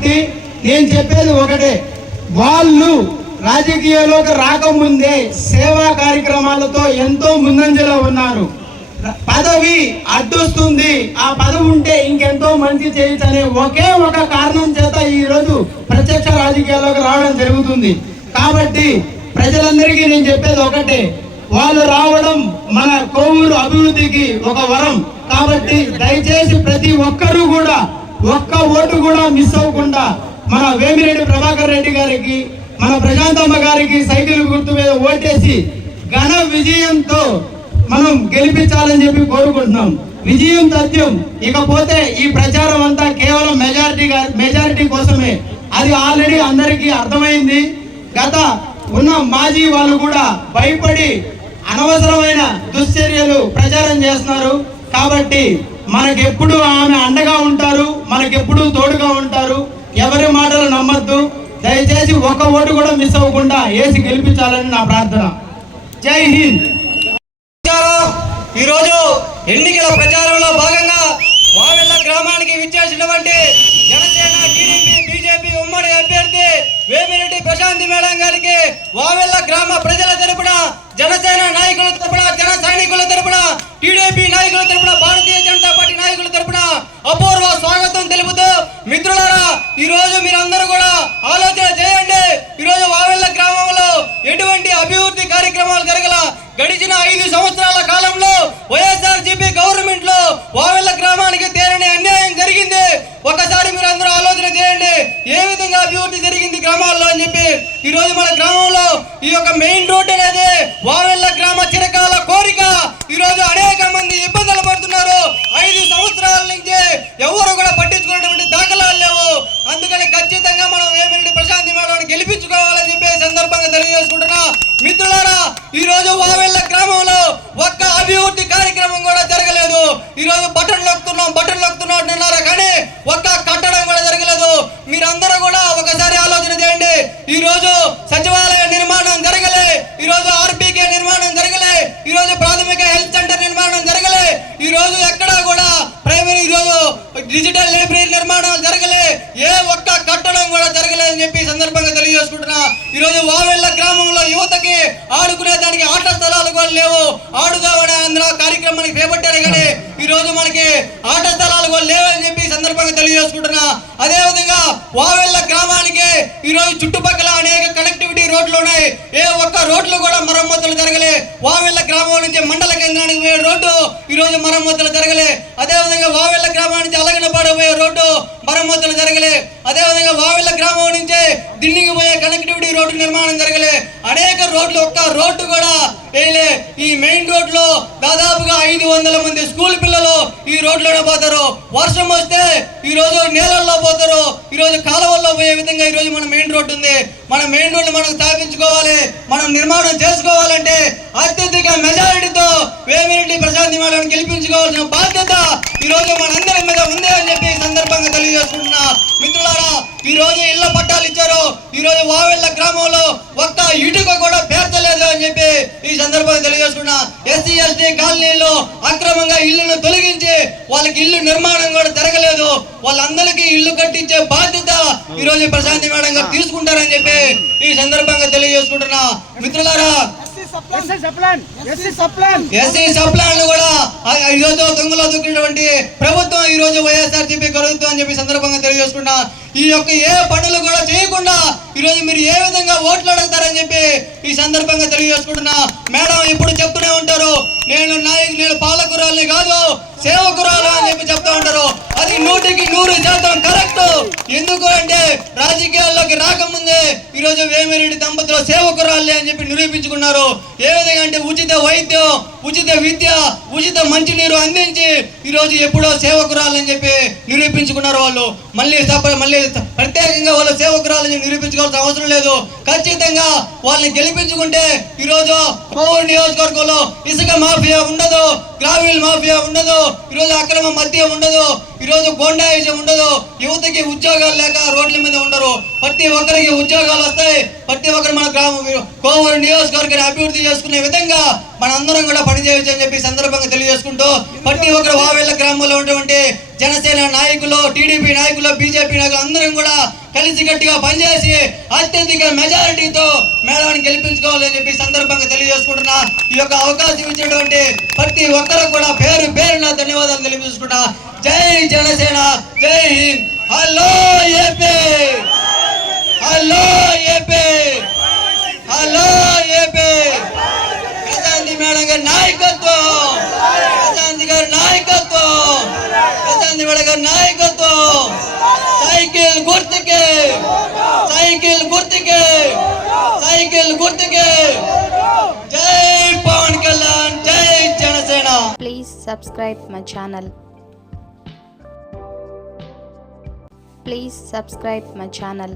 కాబట్టి నేను చెప్పేది ఒకటే, వాళ్ళు రాజకీయాల్లోకి రాకముందే సేవా కార్యక్రమాలతో ఎంతో ముందంజలో ఉన్నారు. పదవి అడ్డొస్తుంది, ఆ పదవి ఉంటే ఇంకెంతో మంచి చేయొచ్చు అనే ఒకే ఒక కారణం చేత ఈరోజు ప్రత్యక్ష రాజకీయాల్లోకి రావడం జరుగుతుంది. కాబట్టి ప్రజలందరికీ నేను చెప్పేది ఒకటే, వాళ్ళు రావడం మన కోవూరు అభివృద్ధికి ఒక వరం. కాబట్టి దయచేసి ప్రతి ఒక్కరూ కూడా ఒక్క ఓటు కూడా మిస్ అవ్వకుండా మన వేమిరెడ్డి ప్రభాకర్ రెడ్డి గారికి, మన ప్రశాంతమ్మ గారికి సైకిల్ గుర్తు మీద ఓటేసి ఘన విజయంతో మనం గెలిపించాలని చెప్పి కోరుకుంటున్నాం. విజయం తథ్యం. ఇకపోతే ఈ ప్రచారం అంతా కేవలం మెజారిటీ కోసమే. అది ఆల్రెడీ అందరికీ అర్థమైంది. గత ఉన్న మాజీ వాళ్ళు కూడా భయపడి అనవసరమైన దుశ్చర్యలు ప్రచారం చేస్తున్నారు. కాబట్టి మనకెప్పుడు ఆమె అండగా ఉంటారు, మనకెప్పుడు తోడుగా ఉంటారు. ఎవరి మాటలు నమ్మద్దు. దయచేసి ఒక్క ఓటు కూడా మిస్ అవ్వకుండా వేసి గెలిపించాలని నా ప్రార్థన. జై హింద్. ఈరోజు ఎన్నికల ప్రచారంలో భాగంగా వావెల్ల గ్రామానికి విచ్చేసినటువంటి జనసేన, టీడీపీ, బీజేపీ ఉమ్మడి అభ్యర్థి వేమిరెడ్డి ప్రశాంతి మేడం గారికి వావెల్ల గ్రామ ప్రజల తరపున, జనసేన నాయకుల తరపున, జన సైనికుల తరపున, టీడీపీ నాయకుల తరపున, భారతీయ జనతా పార్టీ నాయకుల తరపున అపూర్వ స్వాగతం తెలుపుతూ, మిత్రులారా ఈరోజు మీరందరూ కూడా ఆలోచన చేయండి. ఈరోజు వావెల్ల గ్రామంలో ఎటువంటి అభివృద్ధి కార్యక్రమాలు జరగల. గడిచిన 5 సంవత్సరాల కాలంలో వైఎస్ఆర్సీపీ గవర్నమెంట్ లో వావెల్ల గ్రామానికి తీరని అన్యాయం జరిగింది. ఒకసారి మీరు అందరూ ఆలోచన చేయండి, ఏ విధంగా అభివృద్ధి జరిగింది గ్రామాల్లో అని చెప్పి. ఈ రోజు మన గ్రామంలో ఈ యొక్క మెయిన్ రోడ్ అనేది వావెల్ల గ్రామ చిరకాల కోరిక. ఈ రోజు అనేక మంది ఇబ్బందులు పడుతున్నారు. 5 సంవత్సరాల నుంచి ఎవరు కూడా పట్టించుకున్నటువంటి దాఖలాలు లేవు. అందుకని ఖచ్చితంగా మనం వేమిరెడ్డి ప్రశాంతి మేడం గెలిపించుకోవాలని చెప్పి సందర్భంగా తెలియజేసుకుంటున్నా. మిత్రులారా ఈ రోజు వావెల్ల గ్రామంలో ఒక్క అభివృద్ధి కార్యక్రమం కూడా జరగలేదు. ఈ రోజు బటన్ నొక్కుతున్నాం అంటున్నారు, కానీ ఒక్క కట్టడం కూడా జరగలేదు. మీరందరూ కూడా ఒకసారి ఆలోచన చేయండి. ఈ రోజు సచివాలయ నిర్మాణం జరగలే, ఈ రోజు ఆర్బీకే నిర్మాణం జరగలే, ఈ రోజు ప్రాథమిక హెల్త్ సెంటర్ నిర్మాణం జరగలే, ఈ రోజు ఎక్కడా కూడా ప్రైమరీ, ఈ రోజు డిజిటల్ లైబ్రరీ నిర్మాణం జరగలే, ఏ ఒక్క కట్టడం కూడా జరగలేదని చెప్పి సందర్భంగా తెలియజేసుకుంటున్నా. ఈ రోజు వావెల్ల గ్రామంలో యువతకి ఆడుకునే దానికి ఆట స్థలాలు కూడా లేవు. ఆడుదామనే అందరూ కార్యక్రమానికి చేపట్టారు, కానీ ఈ రోజు మనకి ఆట స్థలాలు కూడా లేవని చెప్పి సందర్భంగా తెలియజేసుకుంటున్నా. అదే విధంగా వావెల్ల గ్రామానికి ఈ రోజు చుట్టుపక్కల అనేక కనెక్టివిటీ రోడ్లు ఉన్నాయి. ఏ ఒక్క రోడ్లు కూడా మరమ్మతులు జరగలే. వావెల్ల గ్రామం నుంచి మండల కేంద్రానికి పోయే రోడ్డు ఈ రోజు మరమ్మతులు జరగలే. అదే విధంగా వావెల్ల గ్రామం నుంచి అలగనపాడు పోయే రోడ్డు మరమ్మతులు జరగలే. అదే విధంగా వావెల్ల గ్రామం నుంచి దిల్లీకి పోయే కనెక్టివిటీ రోడ్డు నిర్మాణం జరగలే. అనేక రోడ్లు, ఒక్క రోడ్డు కూడా వేయలే. ఈ మెయిన్ రోడ్ లో దాదాపుగా 500 మంది స్కూల్ పిల్లలు ఈ రోడ్లోనే పోతారు. వర్షం వస్తే ఈ రోజు నేలల్లో పోతారు. ఈ రోజు కాలువల్లో పోయే విధంగా ఈ రోజు మన మెయిన్ రోడ్డు ఉంది. మన మెయిన్ రోడ్డు మనం స్థాపించుకోవాలి, మనం నిర్మాణం చేసుకోవాలంటే అత్యధిక మెజారిటీతో వేమిరెడ్డి ప్రశాంతి మేడం గెలిపించుకోవాల్సిన బాధ్యత ఈ రోజు మనందరి మీద ఉంది అని చెప్పి సందర్భంగా తెలియజేసుకుంటున్నా. మిత్రులారా ఈ రోజు ఇళ్ల పట్టాలు ఇచ్చారు. ఈ రోజు వావెల్ల గ్రామంలో ఒక్క ఇటుక కూడా పేర్చలేదు అని చెప్పి ఈ సందర్భంగా తెలియజేసుకున్నా. ఎస్సీ ఎస్టీ కాలనీలో అక్రమంగా ఇళ్లను తొలగించి వాళ్ళకి ఇల్లు నిర్మాణం కూడా జరగలేదు. వాళ్ళందరికీ ఇల్లు కట్టించే బాధ్యత ఈ రోజు ప్రశాంతి మేడం గారు తీసుకుంటారని చెప్పి ఈ సందర్భంగా తెలియజేసుకుంటున్నా. మిత్రులారా ఎస్సీ సప్లాన్ కూడా ఈ రోజు దొంగలో దొక్కినటువంటి ప్రభుత్వం ఈ రోజు వైఎస్ఆర్సీపీ ప్రభుత్వం అని చెప్పి సందర్భంగా తెలియజేసుకున్నా. ఈ యొక్క ఏ పనులు కూడా చేయకుండా ఈ రోజు మీరు ఏ విధంగా ఓట్లు అడుగుతారని చెప్పి ఈ సందర్భంగా తెలియజేసుకుంటున్నా. మేడం ఇప్పుడు చెప్తూనే ఉంటారు, నేను పాలకురాలని కాదు సేవకురాలు అని చెప్పి చెప్తూ ఉంటారు. అది 100% కరెక్ట్. ఎందుకు అంటే రాజకీయాల్లోకి రాకముందే ఈ రోజు వేమిరెడ్డి దంపతులు సేవకురాలే అని చెప్పి నిరూపించుకున్నారు. ఏ విధంగా అంటే ఉచిత వైద్యం, ఉచిత విద్య, ఉచిత మంచినీరు అందించి ఈ రోజు ఎప్పుడో సేవకురాలని చెప్పి నిరూపించుకున్నారు. వాళ్ళు మళ్ళీ ప్రత్యేకంగా వాళ్ళు సేవకురాలని నిరూపించుకోవాల్సిన అవసరం లేదు. ఖచ్చితంగా వాళ్ళని గెలిపించుకుంటే ఈ రోజు కోవూరు నియోజకవర్గంలో ఇసుక మాఫియా ఉండదు, గ్రావెల్ మాఫియా ఉండదు, ఈరోజు అక్రమ మద్యం ఉండదు, ఈరోజు గోండాయిజం ఉండదు, యువతకి ఉద్యోగాలు లేక రోడ్ల మీద ఉండరు. ప్రతి ఒక్కరికి ఉద్యోగాలు వస్తాయి. ప్రతి ఒక్కరు మన కోవూరు నియోజకవర్గాన్ని అభివృద్ధి చేసుకునే విధంగా మన అందరం కూడా పనిచేయవచ్చు అని చెప్పి సందర్భంగా తెలియజేసుకుంటూ, ప్రతి ఒక్కరు వావెళ్ళ గ్రామంలో ఉన్నటువంటి జనసేన నాయకులు, టీడీపీ నాయకులు, బీజేపీ నాయకులు అందరం కూడా కలిసి గట్టిగా పనిచేసి అత్యధిక మెజారిటీతో మేళాన్ని గెలిపించుకోవాలని చెప్పి సందర్భంగా తెలియజేసుకుంటున్నా. ఈ యొక్క అవకాశం ఇచ్చినటువంటి ప్రతి ఒక్కరు కూడా పేరు పేరున ధన్యవాదాలు తెలియజేసుకుంటా. జై జనసేన, జై Hind. Hello AP, hello AP, hello AP. Prashanti madam గారి నాయకత్వం, ప్రశాంతి గారి నాయకత్వం, ప్రశాంతి మేడం గారి నాయకత్వం. సైకిల్ గుర్తుకే, సైకిల్ గుర్తుకే, సైకిల్ గుర్తుకే. జై పవన్ కళ్యాణ్, జై Janasena. Please subscribe my channel. Please subscribe my channel.